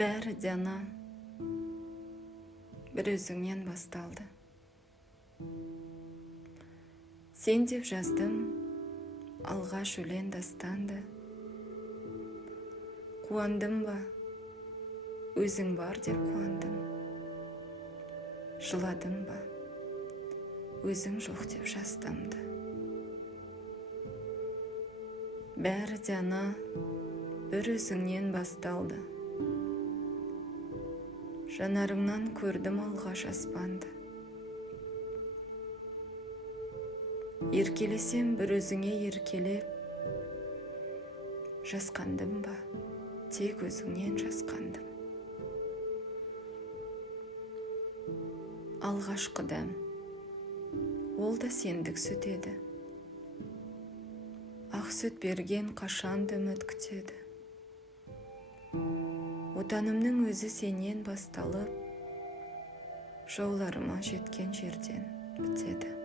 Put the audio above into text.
Бәрі де ана бір өзіңнен басталды. Сен деп жаздым алғаш өлең дастанды. Қуандым ба, өзің бар деп қуандым. Жыладым ба, өзің жоқ деп жастамды. Бәрі де ана бір өзіңнен басталды. Жанарыңнан көрдім алғаш аспанды. Еркелесем бір өзіңе еркелеп, жасқандым ба, тек өзіңнен жасқандым. Алғашқы дәм, ол да сендік сүт еді. Ақ сүт берген қашанды үміт күтеді. Отанымның өзі сенен басталып, жауларыма жеткен жерден бітеді.